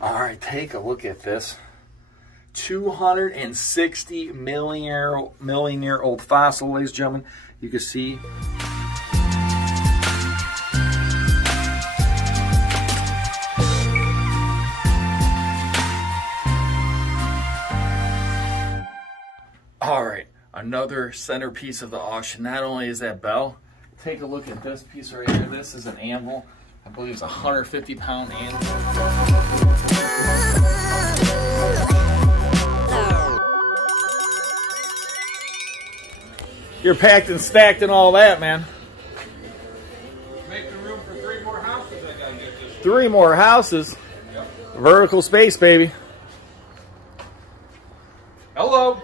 All right, take a look at this. 260 million year old fossil, ladies and gentlemen. You can see. All right, another centerpiece of the auction. Not only is that bell, take a look at this piece right here. This is an anvil. I believe it's a 150-pound anvil. You're packed and stacked and all that, man. Making room for 3 more houses I gotta get this. 3 more houses. Yep. Vertical space, baby. Hello.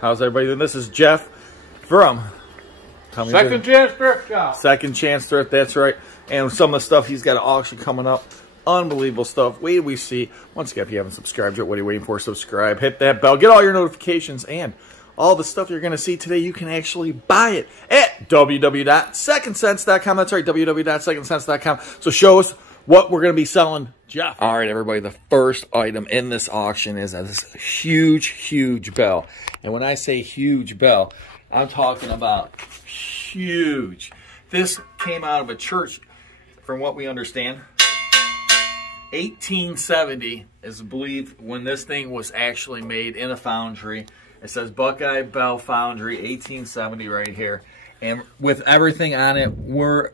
How's everybody doing? This is Jeff from Second Chance Thrift Shop. Second Chance Thrift, that's right. And some of the stuff he's got an auction coming up. Unbelievable stuff. Wait till we see. Once again, if you haven't subscribed yet, what are you waiting for? Subscribe, hit that bell, get all your notifications, and all the stuff you're going to see today, you can actually buy it at www.secondsense.com. That's right, www.secondsense.com. So show us what we're going to be selling, Jeff. All right, everybody, the first item in this auction is this huge, huge bell. And when I say huge bell, I'm talking about huge. This came out of a church, from what we understand. 1870 is believed when this thing was actually made in a foundry. It says Buckeye Bell Foundry, 1870 right here. And with everything on it, we're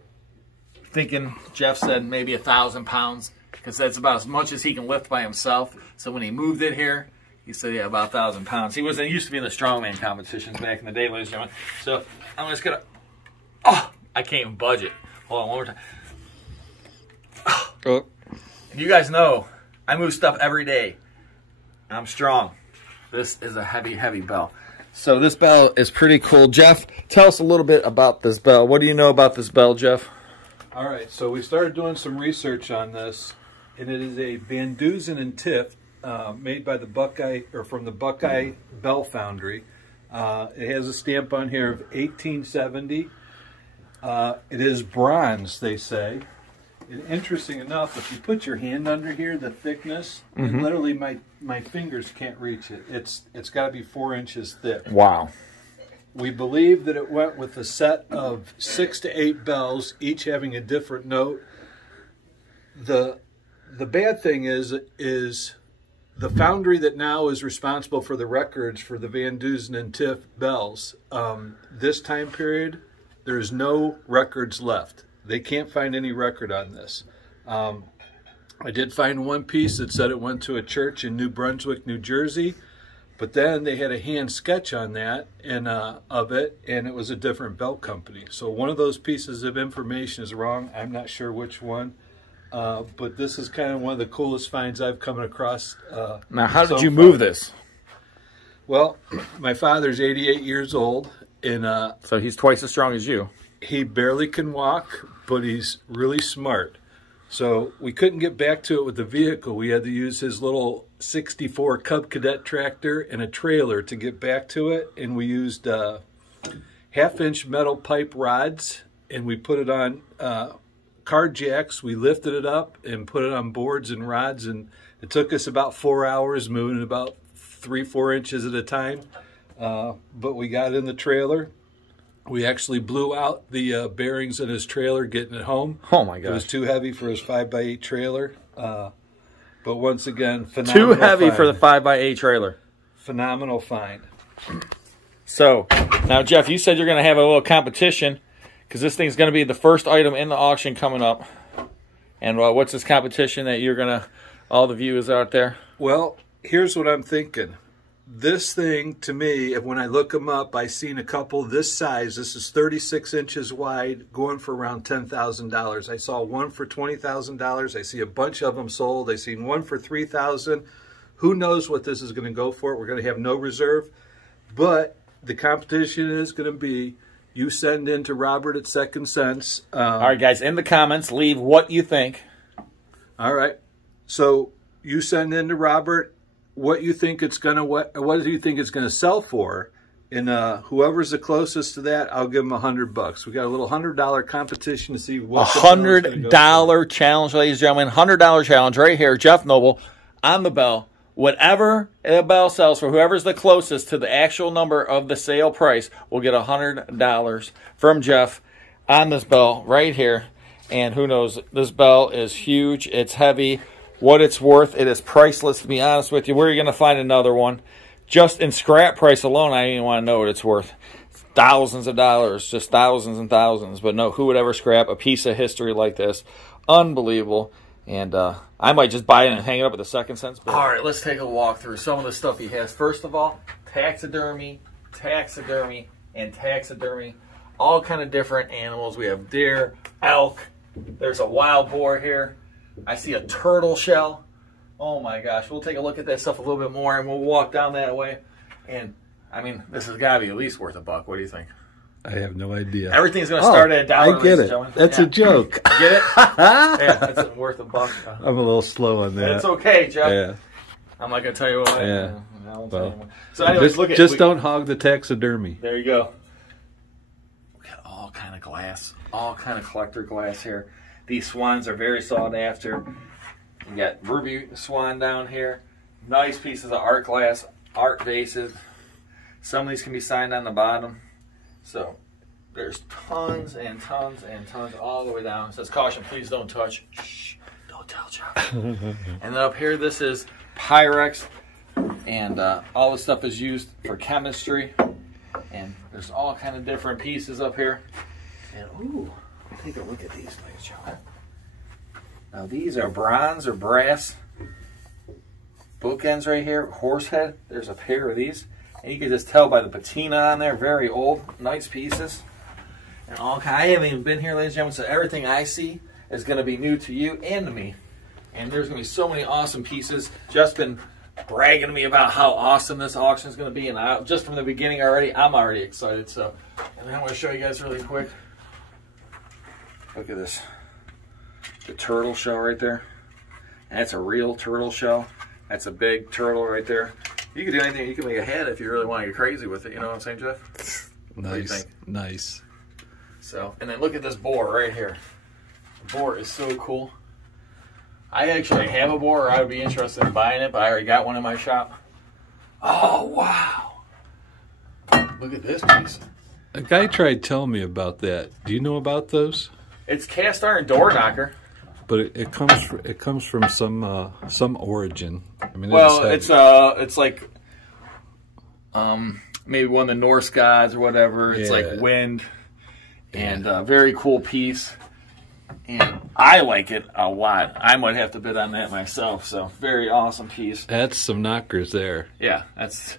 thinking, Jeff said, maybe 1,000 pounds, because that's about as much as he can lift by himself. So when he moved it here, he said, yeah, about 1,000 pounds. He used to be in the strongman competitions back in the day, ladies and gentlemen. So I'm just going to, I can't even budge it. Hold on, one more time. You guys know, I move stuff every day. I'm strong. This is a heavy, heavy bell. So this bell is pretty cool. Jeff, tell us a little bit about this bell. What do you know about this bell, Jeff? All right, so we started doing some research on this, and it is a Van Dusen and Tiff made by the Buckeye, or from the Buckeye Bell Foundry. It has a stamp on here of 1870. It is bronze, they say. And interesting enough, if you put your hand under here, the thickness, and literally my fingers can't reach it. It's got to be 4 inches thick. Wow. We believe that it went with a set of 6 to 8 bells, each having a different note. The bad thing is the foundry that now is responsible for the records for the Van Dusen and Tiff bells. This time period, there's no records left. They can't find any record on this. I did find one piece that said it went to a church in New Brunswick, New Jersey, but then they had a hand sketch on that and of it, and it was a different bell company. So one of those pieces of information is wrong. I'm not sure which one, but this is kind of one of the coolest finds I've come across. Now, how did you move this? Well, my father's 88 years old, and so he's twice as strong as you. He barely can walk, but he's really smart. So we couldn't get back to it with the vehicle. We had to use his little 64 Cub Cadet tractor and a trailer to get back to it. And we used half-inch metal pipe rods, and we put it on car jacks. We lifted it up and put it on boards and rods, and it took us about 4 hours, moving about 3-4 inches at a time. But we got in the trailer. We actually blew out the bearings in his trailer getting it home. Oh my gosh. It was too heavy for his 5x8 trailer. But once again, phenomenal Too heavy find. for the 5x8 trailer. Phenomenal find. So, now Jeff, you said you're going to have a little competition, because this thing's going to be the first item in the auction coming up. And what's this competition that you're going to, all the viewers out there? Well, here's what I'm thinking. This thing, to me, when I look them up, I seen a couple this size. This is 36 inches wide, going for around $10,000. I saw one for $20,000. I see a bunch of them sold. I seen one for $3,000. Who knows what this is going to go for? We're going to have no reserve. But the competition is going to be, you send in to Robert at Second Sense. All right, guys, in the comments, leave what you think. All right. So you send in to Robert what you think it's gonna, what do you think it's gonna sell for, and whoever's the closest to that, I'll give them $100. We got a little $100 competition to see what $100 challenge, ladies and gentlemen. $100 challenge right here. Jeff Noble on the bell. Whatever the bell sells for, whoever's the closest to the actual number of the sale price will get $100 from Jeff on this bell right here. And who knows, this bell is huge. It's heavy. What it's worth, it is priceless, to be honest with you. Where are you going to find another one? Just in scrap price alone, I didn't even want to know what it's worth. Thousands of dollars, just thousands and thousands. But no, who would ever scrap a piece of history like this? Unbelievable. And I might just buy it and hang it up at the second cents. All right, let's take a walk through some of the stuff he has. First of all, taxidermy, and taxidermy. All kind of different animals. We have deer, elk. There's a wild boar here. I see a turtle shell. Oh my gosh. We'll take a look at that stuff a little bit more, and we'll walk down that way. And, I mean, this has got to be at least worth $1. What do you think? I have no idea. Everything's going to start at $1. I get it. That's a joke. Get it? Yeah, that's worth $1. I'm a little slow on that. It's okay, Jeff. Yeah. I'm not going to tell you what. Yeah. Well, so anyways, just don't hog the taxidermy. There you go. We got all kind of glass, all kind of collector glass here. These swans are very sought after. You got ruby swan down here. Nice pieces of art glass, art vases. Some of these can be signed on the bottom. So there's tons and tons and tons all the way down. It says, caution, please don't touch. Shh, don't tell Jeff. And then up here, this is Pyrex. And all the stuff is used for chemistry. And there's all kind of different pieces up here. And ooh, take a look at these, ladies and gentlemen. Now these are bronze or brass bookends right here. Horse head. There's a pair of these. And you can just tell by the patina on there. Very old, nice pieces. And all kind. I haven't even been here, ladies and gentlemen, so everything I see is going to be new to you and to me. And there's going to be so many awesome pieces. Just been bragging to me about how awesome this auction is going to be, and just from the beginning already, I'm already excited. So, and then I'm going to show you guys really quick. Look at this, the turtle shell right there, and that's a real turtle shell. That's a big turtle right there. You can do anything. You can make a head if you really want to get crazy with it. You know what I'm saying, Jeff? Nice, what do you think? Nice. So, and then look at this boar right here. The boar is so cool. I actually have a boar, or I would be interested in buying it, but I already got one in my shop. Oh, wow. Look at this piece. A guy tried telling me about that. Do you know about those? It's cast iron door knocker. But it comes from some origin. I mean, well, it's like maybe one of the Norse gods or whatever. It's like wind, and very cool piece. And I like it a lot. I might have to bid on that myself. So very awesome piece. That's some knockers there. Yeah, that's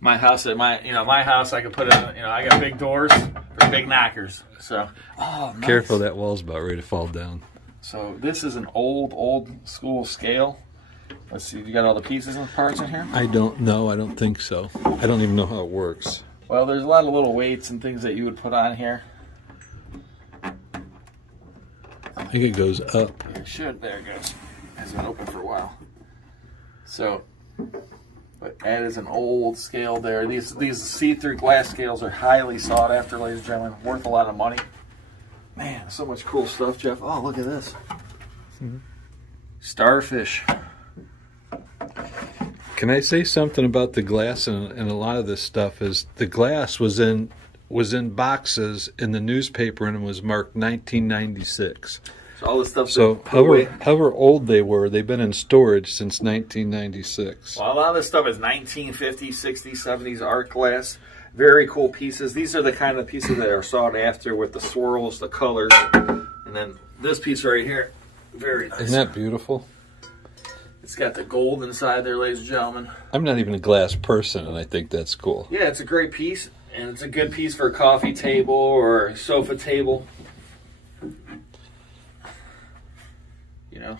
my house. My house. I could put in. I got big doors for big knockers. So nice. Careful, that wall's about ready to fall down. So this is an old school scale. Let's see. You got all the pieces and parts in here? I don't know. I don't think so. I don't even know how it works. Well, there's a lot of little weights and things that you would put on here. I think it goes up. It should. There it goes. It hasn't been open for a while. So, but that is an old scale there. These see-through glass scales are highly sought after, ladies and gentlemen. Worth a lot of money. Man, so much cool stuff, Jeff. Oh, look at this. Starfish. Can I say something about the glass and a lot of this stuff? Is the glass was in boxes in the newspaper and it was marked 1996. So all this stuff. So however old they were, they've been in storage since 1996. Well, a lot of this stuff is 1950s, 60s, 70s art glass. Very cool pieces. These are the kind of pieces that are sought after with the swirls, the colors. And then this piece right here, very nice. Isn't that beautiful? It's got the gold inside there, ladies and gentlemen. I'm not even a glass person, and I think that's cool. Yeah, it's a great piece, and it's a good piece for a coffee table or a sofa table. In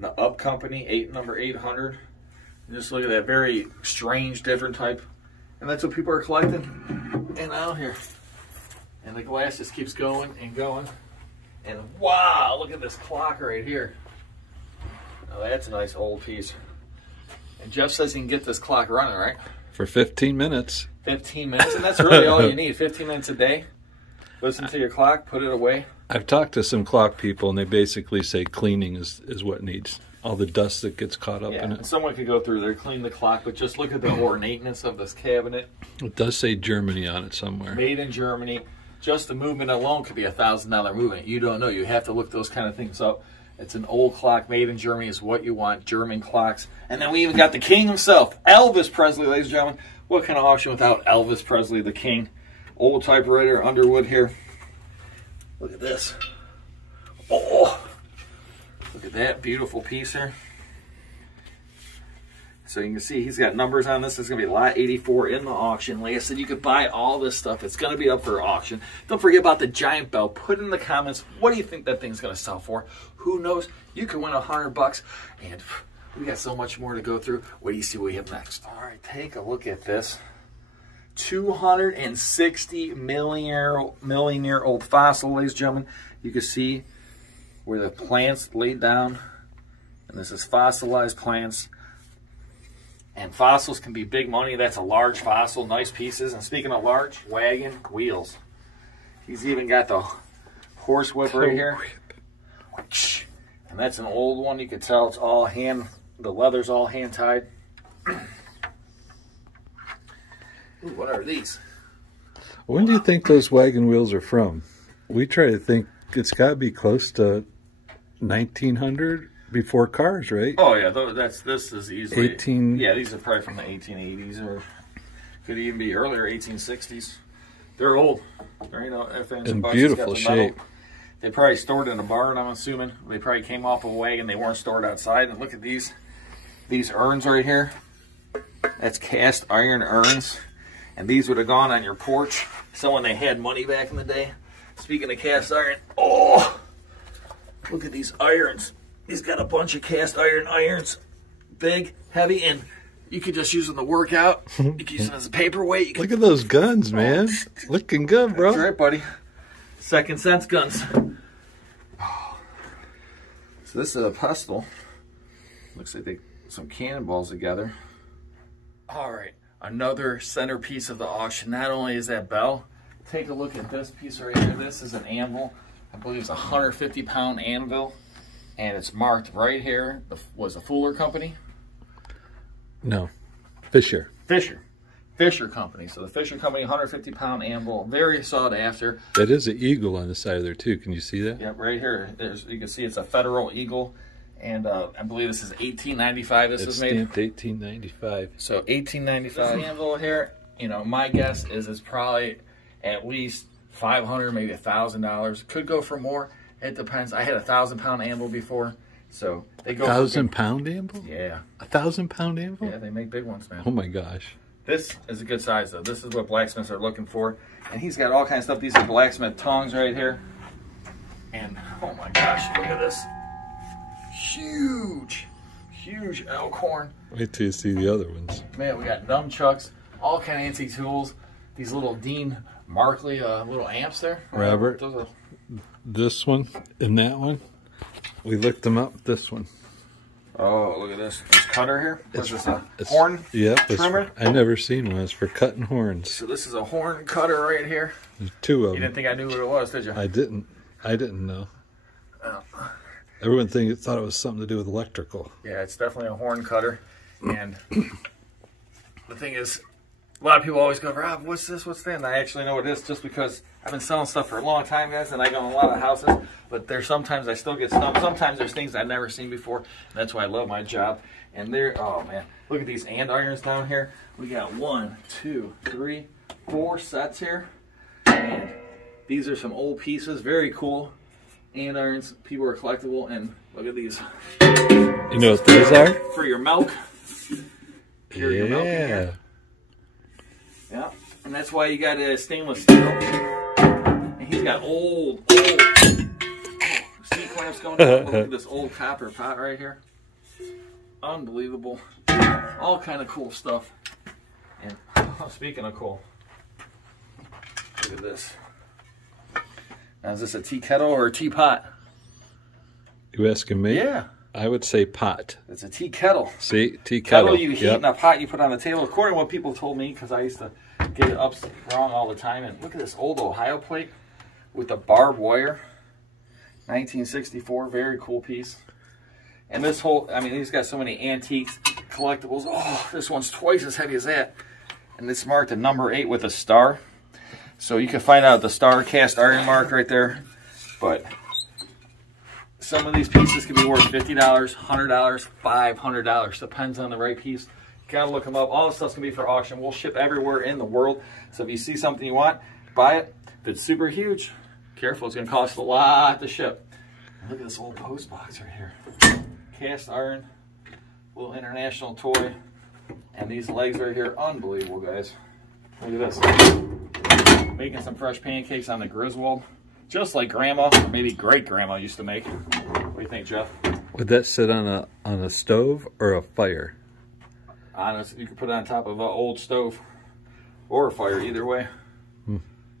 the Up Company, number 800. And just look at that very strange, different type. And that's what people are collecting and out here. And the glass just keeps going and going. And wow, look at this clock right here. Now that's a nice old piece. And Jeff says he can get this clock running, right? For 15 minutes. 15 minutes, and that's really all you need. 15 minutes a day. Listen to your clock, put it away. I've talked to some clock people, and they basically say cleaning is what needs. all the dust that gets caught up in it. And someone could go through there, clean the clock, but just look at the ornateness of this cabinet. It does say Germany on it somewhere. Made in Germany. Just the movement alone could be $1,000 movement. You don't know. You have to look those kind of things up. It's an old clock made in Germany is what you want. German clocks. And then we even got the king himself, Elvis Presley, ladies and gentlemen. What kind of auction without Elvis Presley, the king? Old typewriter, Underwood here. Look at this. Oh, look at that beautiful piece here. So you can see he's got numbers on this. It's going to be lot 84 in the auction. Like I said, you could buy all this stuff. It's going to be up for auction. Don't forget about the giant bell. Put in the comments, what do you think that thing's going to sell for? Who knows? You could win $100. And we got so much more to go through. What do you see we have next? All right, take a look at this. 260 million year old fossil, ladies and gentlemen. You can see where the plants laid down. And this is fossilized plants. And fossils can be big money. That's a large fossil, nice pieces. And speaking of large, wagon wheels. He's even got the horse whip right here. And that's an old one. You can tell it's all hand, the leather's all hand tied. Ooh, what are these? When do you think those wagon wheels are from? We try to think it's got to be close to 1900. Before cars, right? Oh yeah, this is easily 18. Yeah, these are probably from the 1880s or could even be earlier 1860s. They're old. They're, you know, in beautiful shape. They probably stored in a barn, I'm assuming. They probably came off a wagon. They weren't stored outside. And look at these urns right here. That's cast iron urns, and these would have gone on your porch. So when they had money back in the day. Speaking of cast iron, oh, look at these irons. He's got a bunch of cast iron irons, big, heavy, and you could just use them to work out. You could use them as a paperweight. Look at those guns, man. Looking good, bro. That's right, buddy. Second sense guns. Oh. So this is a pestle. Looks like they some cannonballs together. All right, another centerpiece of the auction. Not only is that bell, take a look at this piece right here. This is an anvil. I believe it's a 150-pound anvil. And it's marked right here. Was a Fuller Company? No, Fisher. Fisher Company. So the Fisher Company 150-pound anvil, very sought after. That is an eagle on the side of there too. Can you see that? Yep, right here. You can see it's a Federal Eagle, and I believe this is 1895. This was made. Stamped 1895. So 1895 anvil here. You know, my guess is it's probably at least $500, maybe $1,000. Could go for more. It depends. I had a 1,000-pound anvil before, so they go. 1,000-pound anvil? Yeah. 1,000-pound anvil? Yeah, they make big ones, man. Oh my gosh. This is a good size though. This is what blacksmiths are looking for, and he's got all kinds of stuff. These are blacksmith tongs right here, and oh my gosh, look at this huge elk horn. Wait till you see the other ones. Man, we got nunchucks, all kind of antique tools. These little Dean Markley little amps there. Robert. Those are, this one and that one, we looked them up. This one. oh, look at this. This cutter here. What's this? A horn trimmer? I never seen one. It's for cutting horns. So this is a horn cutter right here. There's two of them. You didn't think I knew what it was, did you? I didn't know. Everyone thought it was something to do with electrical. Yeah, it's definitely a horn cutter. And the thing is, a lot of people always go, Rob, what's this? What's that? And I actually know what it is just because I've been selling stuff for a long time, guys, and I go in a lot of houses. But there's sometimes I still get stumped. Sometimes there's things I've never seen before. And that's why I love my job. And oh man, look at these andirons down here. We got 1, 2, 3, 4 sets here. And these are some old pieces, very cool. Andirons, people are collectible, and look at these. You know what those are? For your milk. Carry your milk in Yeah. here. Yeah, and that's why you got a stainless steel. And he's got old C-clamps going on. Look at this old copper pot right here. Unbelievable. All kind of cool stuff. And speaking of cool, look at this. Now, is this a tea kettle or a teapot? You asking me? Yeah. I would say pot. It's a tea kettle. See, tea kettle. You heat in a pot you put on the table. According to what people told me, because I used to get it up wrong all the time. And look at this old Ohio plate with the barbed wire. 1964, very cool piece. And this whole, I mean, he's got so many antiques, collectibles. Oh, this one's twice as heavy as that. And it's marked a number 8 with a star. So you can find out the star cast iron mark right there. But some of these pieces can be worth $50, $100, $500. Depends on the right piece. You gotta look them up. All the stuff's gonna be for auction. We'll ship everywhere in the world. So if you see something you want, buy it. If it's super huge, careful, it's gonna cost a lot to ship. Look at this old post box right here. Cast iron, little international toy. And these legs right here, unbelievable, guys. Look at this. Making some fresh pancakes on the Griswold. Just like grandma, or maybe great grandma used to make. What do you think, Jeff? Would that sit on a stove or a fire? Honestly, you could put it on top of an old stove or a fire, either way.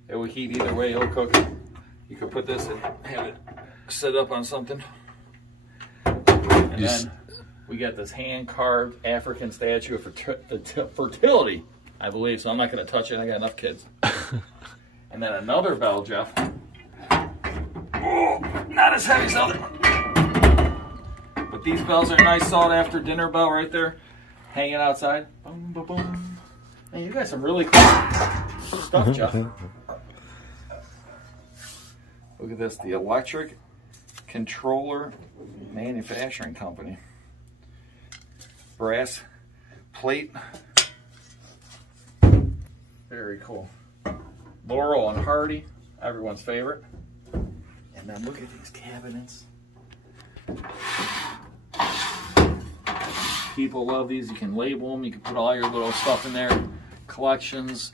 It will heat either way, it'll cook. You could put this and have it sit up on something. And then we got this hand-carved African statue of fertility, I believe, so I'm not going to touch it. I got enough kids. And then another bell, Jeff. Oh, not as heavy as the other one. But these bells are a nice sought-after dinner bell right there, hanging outside. Boom, boom, boom. Man, you got some really cool stuff, Jeff. Look at this, the Electric Controller Manufacturing Company. Brass plate. Very cool. Laurel and Hardy, everyone's favorite. And then look at these cabinets. People love these. You can label them. You can put all your little stuff in there. Collections,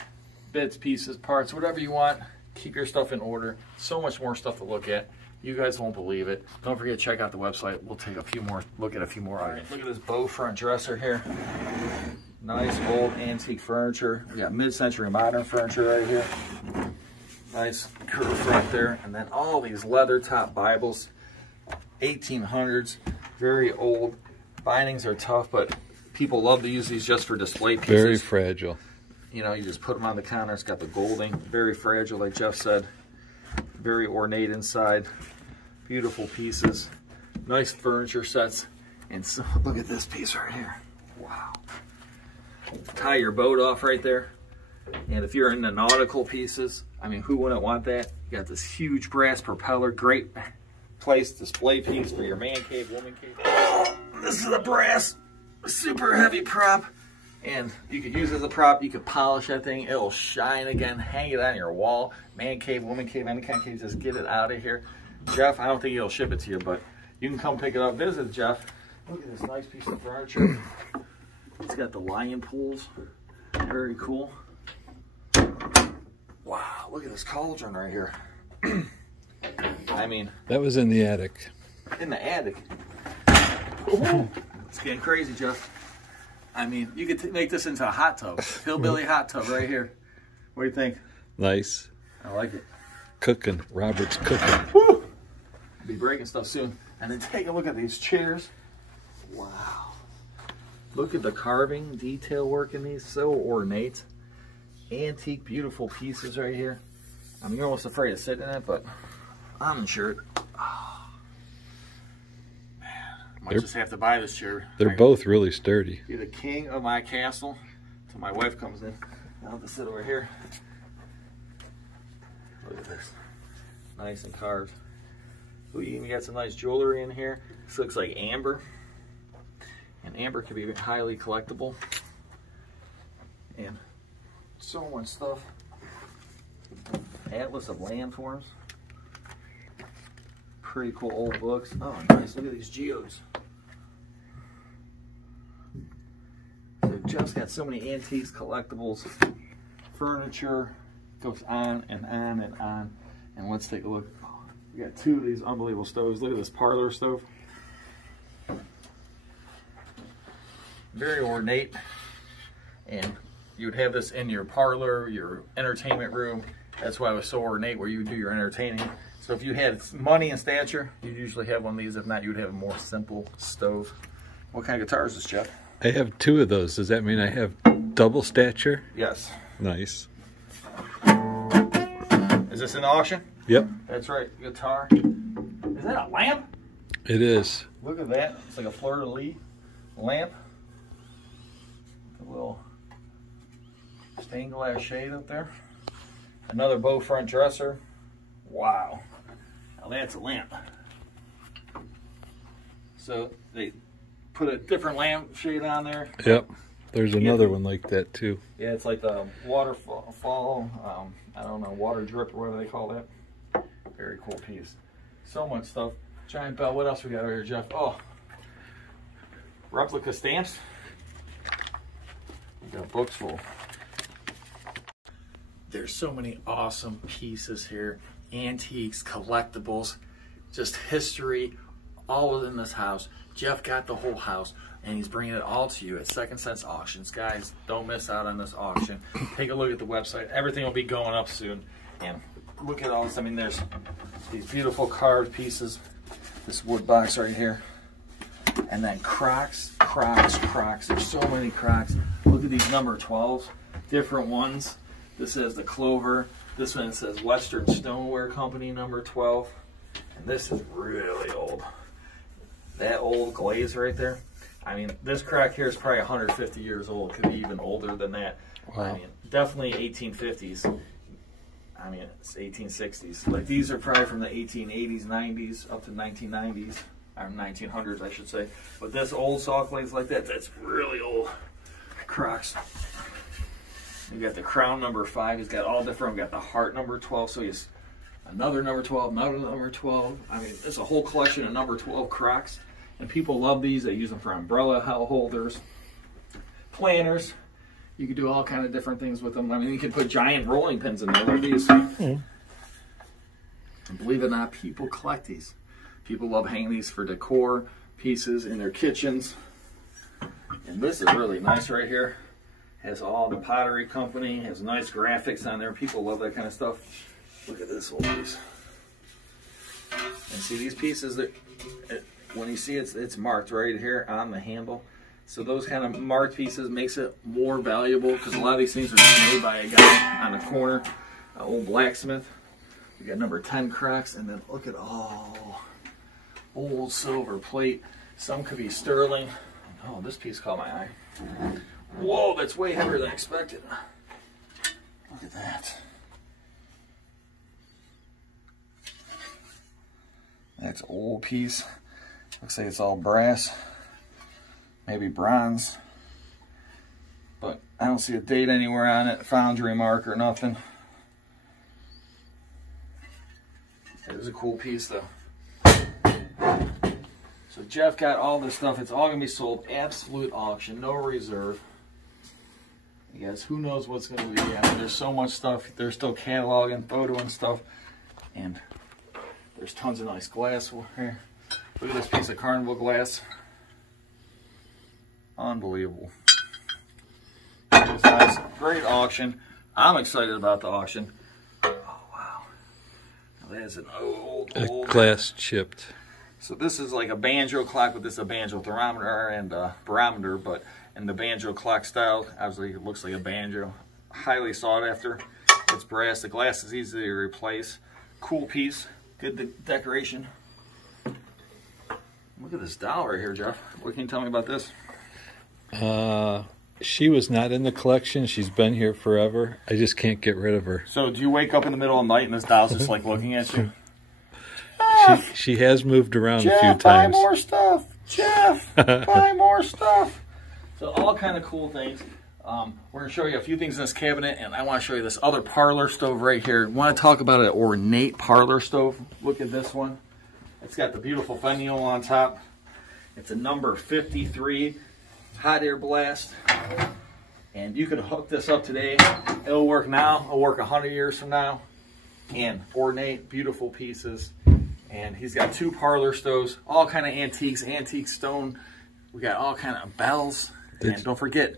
bits, pieces, parts, whatever you want. Keep your stuff in order. So much more stuff to look at. You guys won't believe it. Don't forget to check out the website. We'll take a few more, look at a few more items. Look at this bow front dresser here. Nice old antique furniture. We got mid-century modern furniture right here. Nice curved front there. And then all these leather top Bibles. 1800s. Very old. Bindings are tough, but people love to use these just for display pieces. Very fragile. You know, you just put them on the counter. It's got the golding. Very fragile, like Jeff said. Very ornate inside. Beautiful pieces. Nice furniture sets. And so, look at this piece right here. Wow. Tie your boat off right there. And if you're into nautical pieces, I mean, who wouldn't want that? You got this huge brass propeller. Great place display piece for your man cave, woman cave. This is a brass, super heavy prop. And you could use it as a prop. You could polish that thing. It'll shine again. Hang it on your wall. Man cave, woman cave, any kind of cave. Just get it out of here. Jeff, I don't think he'll ship it to you, but you can come pick it up. Visit Jeff. Look at this nice piece of furniture. It's got the lion pools. Very cool. Wow, look at this cauldron right here. I mean, that was in the attic. In the attic. Ooh, it's getting crazy, Jeff. I mean, you could make this into a hot tub. Hillbilly hot tub right here. What do you think? Nice. I like it. Cooking. Robert's cooking. Woo! I'll be breaking stuff soon. And then take a look at these chairs. Wow. Look at the carving, detail work in these. So ornate. Antique, beautiful pieces right here. I'm almost afraid to sit in it, but I'm insured. Oh. Man, I might just have to buy this chair. They're both really sturdy. Be the king of my castle until my wife comes in. I'll have to sit over here. Look at this. Nice and carved. We even got some nice jewelry in here. This looks like amber. And amber can be highly collectible. And so much stuff. Atlas of landforms. Pretty cool old books. Oh, nice. Look at these geodes. So Jeff's got so many antiques, collectibles, furniture. Goes on and on and on. And let's take a look. We got two of these unbelievable stoves. Look at this parlor stove. Very ornate. And you would have this in your parlor, your entertainment room. That's why it was so ornate, where you would do your entertaining. So if you had money and stature, you'd usually have one of these. If not, you would have a more simple stove. What kind of guitar is this, Jeff? I have two of those. Does that mean I have double stature? Yes. Nice. Is this in the auction? Yep. That's right. Guitar. Is that a lamp? It is. Look at that. It's like a fleur-de-lis lamp. A little stained glass shade up there. Another bow front dresser. Wow. Now that's a lamp. So they put a different lamp shade on there. Yep. There's another one like that too. Yeah, it's like the waterfall, I don't know, water drip or whatever they call that. Very cool piece. So much stuff. Giant bell. What else we got over here, Jeff? Oh, replica stamps. We got books full. There's so many awesome pieces here. Antiques, collectibles, just history, all within this house. Jeff got the whole house, and he's bringing it all to you at Second Sense Auctions. Guys, don't miss out on this auction. Take a look at the website. Everything will be going up soon. And look at all this. I mean, there's these beautiful carved pieces. This wood box right here. And then Crocs. There's so many Crocs. Look at these number 12s. Different ones. This has the Clover. This one says Western Stoneware Company number 12. And this is really old. That old glaze right there. I mean, this Croc here is probably 150 years old. Could be even older than that. Wow. I mean, definitely 1850s. I mean, it's 1860s. Like, these are probably from the 1880s, 90s, up to 1990s. Or 1900s, I should say. But this old saw glaze like that, that's really old. Crocs. You got the crown number 5. He's got all different. We got the heart number 12. So he's another number 12, another number 12. I mean, it's a whole collection of number 12 Crocs. And people love these. They use them for umbrella holders, planners. You could do all kind of different things with them. I mean, you could put giant rolling pins in there like these. And believe it or not, people collect these. People love hanging these for decor pieces in their kitchens. And this is really nice right here. Has all the Pottery Company, has nice graphics on there. People love that kind of stuff. Look at this old piece. And see these pieces, that when you see it's marked right here on the handle. So those kind of marked pieces makes it more valuable, because a lot of these things are just made by a guy on the corner, an old blacksmith. We got number 10 Crocs, and then look at all old silver plate. Some could be sterling. Oh, this piece caught my eye. Whoa, that's way heavier than expected. Look at that. That's an old piece. Looks like it's all brass. Maybe bronze. But I don't see a date anywhere on it. Foundry mark or nothing. It was a cool piece though. So Jeff got all this stuff. It's all going to be sold. Absolute auction. No reserve. You guys, who knows what's going to be. I mean, there's so much stuff. They're still cataloging, photoing stuff. And there's tons of nice glass here. Look at this piece of carnival glass. Unbelievable. It's nice. Great auction. I'm excited about the auction. Oh, wow. Now, that's an old glass chipped. So this is like a banjo clock, but this is a banjo thermometer and barometer, but in the banjo clock style. Obviously it looks like a banjo. Highly sought after. It's brass. The glass is easy to replace. Cool piece. Good decoration. Look at this doll right here, Jeff. What can you tell me about this? She was not in the collection. She's been here forever. I just can't get rid of her. So do you wake up in the middle of the night and this doll's just like looking at you? She has moved around Jeff, a few times. buy more stuff. Jeff, buy more stuff. So all kind of cool things. We're going to show you a few things in this cabinet, and I want to show you this other parlor stove right here. I want to talk about an ornate parlor stove. Look at this one. It's got the beautiful finial on top. It's a number 53 hot air blast. And you can hook this up today. It'll work now. It'll work 100 years from now. And ornate, beautiful pieces. And he's got 2 parlor stoves, all kind of antiques, antique stone. We got all kind of bells. And don't forget,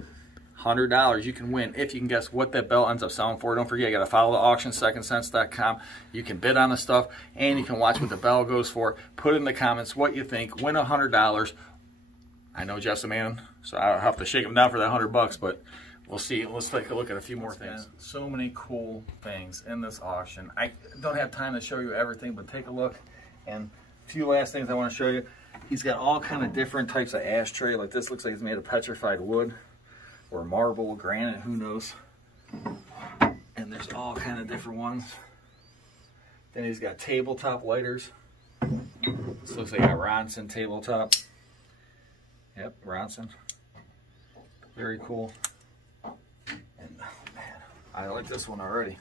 $100 you can win if you can guess what that bell ends up selling for. Don't forget, you got to follow the auction, secondsense.com. You can bid on the stuff, and you can watch what the bell goes for. Put in the comments what you think. Win $100. I know Jeff's a man, so I'll have to shake him down for that $100, but we'll see. Let's take a look at a few more things. So many cool things in this auction. I don't have time to show you everything, but take a look. And a few last things I want to show you. He's got all kind of different types of ashtray. Like this looks like it's made of petrified wood or marble, granite, who knows. And there's all kind of different ones. Then he's got tabletop lighters. This looks like a Ronson tabletop. Yep, Ronson. Very cool. And man, I like this one already.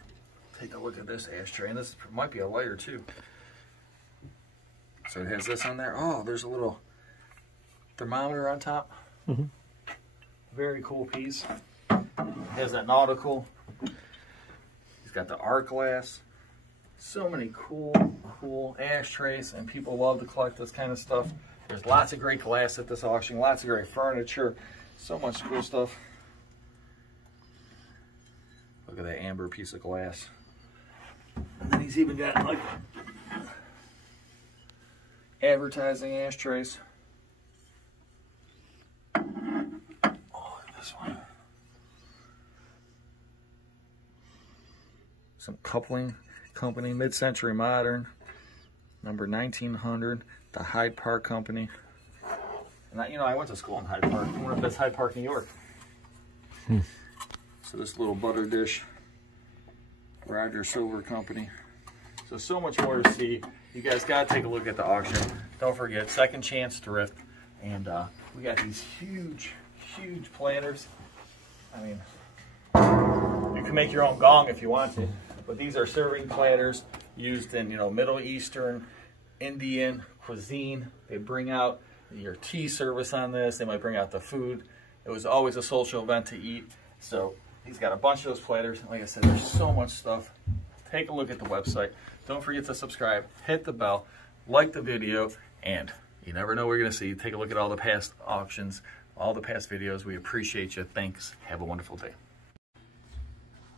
Take a look at this ashtray, and this might be a lighter too. So it has this on there. Oh, there's a little thermometer on top. Mm-hmm. Very cool piece. It has that nautical. He's got the art glass. So many cool ashtrays, and people love to collect this kind of stuff. There's lots of great glass at this auction, lots of great furniture, so much cool stuff. Look at that amber piece of glass. And then he's even got like advertising ashtrays. Oh, look at this one. Some coupling company, mid-century modern, number 1900, the Hyde Park Company. And I, you know, I went to school in Hyde Park. I wonder if that's Hyde Park, New York. So this little butter dish, Roger Silver Company. So much more to see. You guys got to take a look at the auction. Don't forget, Second Chance Thrift. And we got these huge planters. I mean, you can make your own gong if you want to. But these are serving platters used in, you know, Middle Eastern, Indian cuisine. They bring out your tea service on this. They might bring out the food. It was always a social event to eat. So he's got a bunch of those platters. Like I said, there's so much stuff. Take a look at the website. Don't forget to subscribe, hit the bell, like the video, and you never know what you're going to see. Take a look at all the past auctions, all the past videos. We appreciate you. Thanks. Have a wonderful day.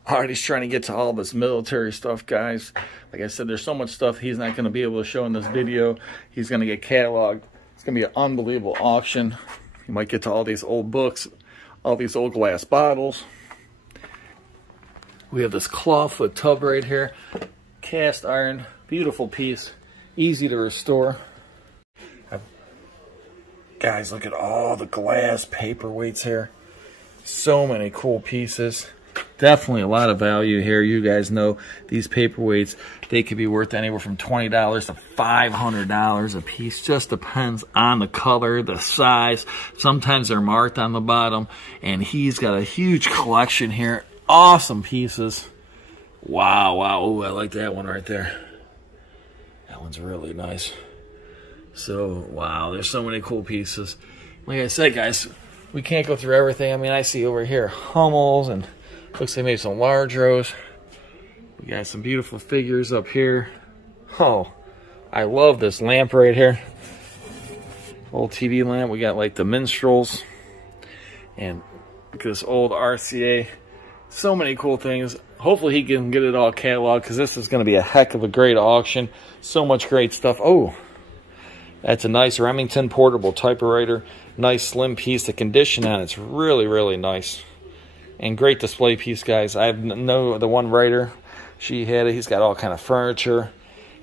Alright, he's trying to get to all this military stuff, guys. Like I said, there's so much stuff he's not going to be able to show in this video. He's going to get cataloged. It's going to be an unbelievable auction. You might get to all these old books, all these old glass bottles. We have this clawfoot tub right here. Cast iron, beautiful piece, easy to restore. Guys, look at all the glass paperweights here. So many cool pieces. Definitely a lot of value here. You guys know these paperweights, they could be worth anywhere from $20 to $500 a piece. Just depends on the color, the size. Sometimes they're marked on the bottom. And he's got a huge collection here. Awesome pieces. Wow. Oh, I like that one right there. That one's really nice. So, wow, there's so many cool pieces. Like I said, guys, we can't go through everything. I mean, I see over here Hummels and looks like maybe some large rows. We got some beautiful figures up here. Oh, I love this lamp right here. Old TV lamp. We got like the minstrels. And look at this old RCA. So many cool things. Hopefully he can get it all cataloged because this is going to be a heck of a great auction. So much great stuff. Oh, that's a nice Remington portable typewriter. Nice slim piece. The condition on it's really, really nice. And great display piece, guys. I know the one writer, she had it. He's got all kind of furniture.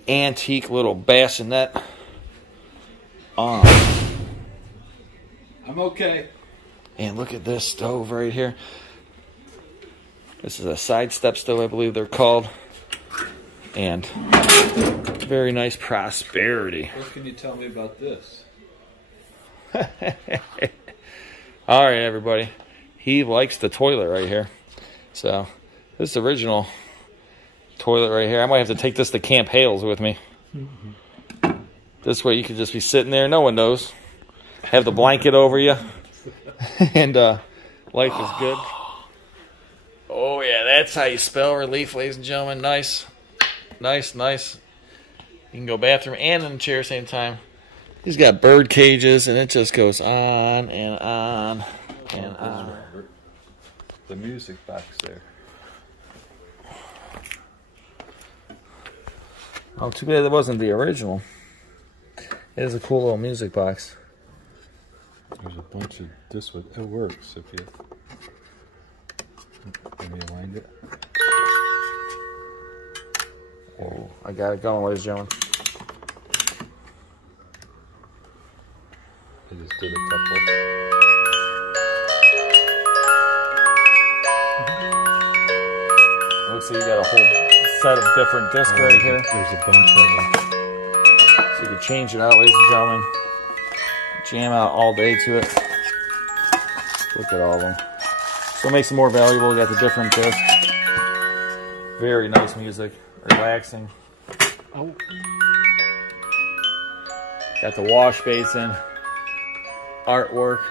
Antique little bassinet. I'm okay. And look at this stove right here. This is a sidestep stove, I believe they're called. And very nice Prosperity. What can you tell me about this? All right, everybody. He likes the toilet right here. So this is the original toilet right here. I might have to take this to Camp Hales with me. This way you could just be sitting there. No one knows. Have the blanket over you. And life is good. Oh, yeah, that's how you spell relief, ladies and gentlemen. Nice. Nice. You can go bathroom and in the chair same time. He's got bird cages, and it just goes on and on and on. The music box there. Oh, too bad it wasn't the original. It is a cool little music box. There's a bunch of this one. It works if you aligned it. Oh, I got it going, ladies and gentlemen. just did a couple. Looks like you got a whole set of different discs right here. There's a bunch of them. So you can change it out, ladies and gentlemen. Jam out all day to it. Look at all of them. So it makes it more valuable. You got the different discs. Very nice music. Relaxing. Oh. Got the wash basin. Artwork.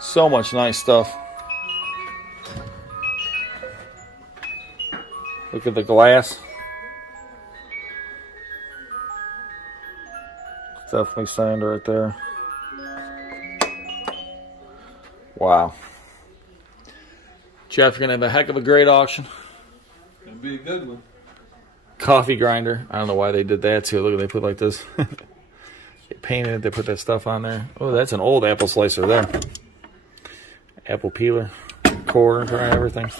So much nice stuff. Look at the glass. It's definitely signed right there. Wow. Jeff, you're going to have a heck of a great auction. Gonna be a good one. Coffee grinder. I don't know why they did that too. Look at they put like this. They painted it. They put that stuff on there. Oh, that's an old apple slicer there. Apple peeler. Quarter and everything.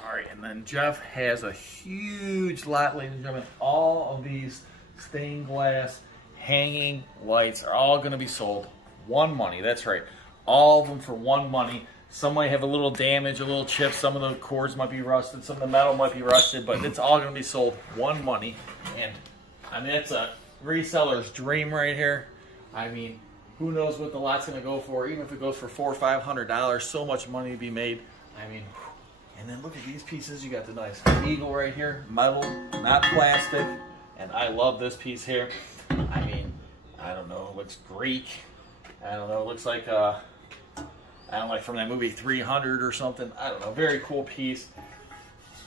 Alright, and then Jeff has a huge lot, ladies and gentlemen. All of these stained glass hanging lights are all going to be sold. One money. That's right. All of them for one money. Some might have a little damage, a little chip. Some of the cords might be rusted. Some of the metal might be rusted. But it's all going to be sold one money. And, I mean, it's a reseller's dream right here. I mean, who knows what the lot's going to go for. Even if it goes for $400 or $500, so much money to be made. I mean, and then look at these pieces. You got the nice eagle right here. Metal, not plastic. And I love this piece here. I mean, I don't know. It looks Greek. I don't know. It looks like... I don't know, like from that movie 300 or something. I don't know. Very cool piece.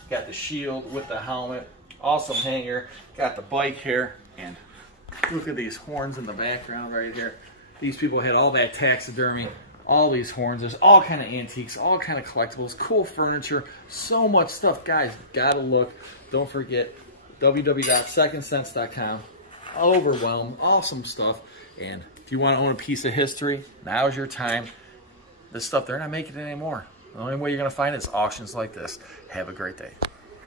Got the shield with the helmet. Awesome hanger. Got the bike here. And look at these horns in the background right here. These people had all that taxidermy. All these horns. There's all kind of antiques. All kind of collectibles. Cool furniture. So much stuff. Guys, gotta look. Don't forget www.secondsense.com. Overwhelmed. Awesome stuff. And if you want to own a piece of history, now's your time. This stuff, they're not making it anymore. The only way you're going to find it is auctions like this. Have a great day.